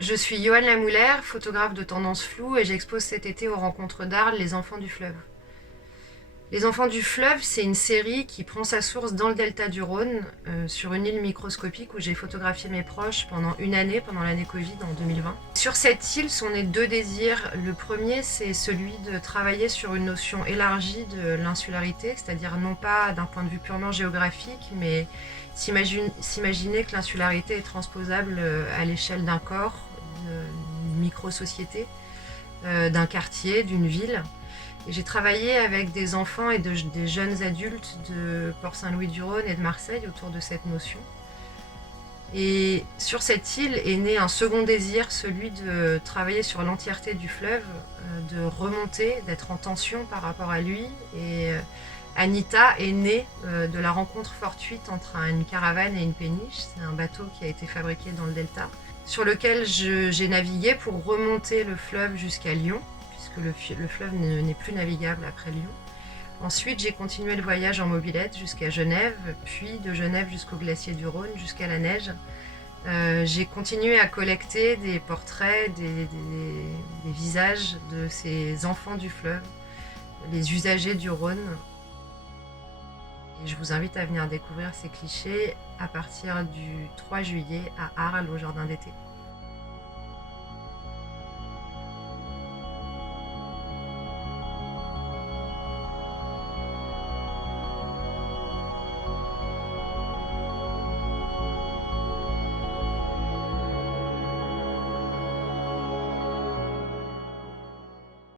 Je suis Johanne Lamouler, photographe de tendance floue et j'expose cet été aux rencontres d'Arles Les Enfants du Fleuve. Les Enfants du Fleuve, c'est une série qui prend sa source dans le delta du Rhône, sur une île microscopique où j'ai photographié mes proches pendant une année, pendant l'année Covid en 2020. Sur cette île sont nés deux désirs. Le premier, c'est celui de travailler sur une notion élargie de l'insularité, c'est-à-dire non pas d'un point de vue purement géographique, mais s'imaginer que l'insularité est transposable à l'échelle d'un corps, d'une micro-société, d'un quartier, d'une ville. Et j'ai travaillé avec des enfants et des jeunes adultes de Port-Saint-Louis-du-Rhône et de Marseille autour de cette notion. Et sur cette île est né un second désir, celui de travailler sur l'entièreté du fleuve, de remonter, d'être en tension par rapport à lui. Et Anita est née de la rencontre fortuite entre une caravane et une péniche. C'est un bateau qui a été fabriqué dans le delta, sur lequel j'ai navigué pour remonter le fleuve jusqu'à Lyon, puisque le fleuve n'est plus navigable après Lyon. Ensuite, j'ai continué le voyage en mobilette jusqu'à Genève, puis de Genève jusqu'au glacier du Rhône, jusqu'à la neige. J'ai continué à collecter des portraits, des visages de ces enfants du fleuve, les usagers du Rhône. Et je vous invite à venir découvrir ces clichés à partir du 3 juillet à Arles au Jardin d'été.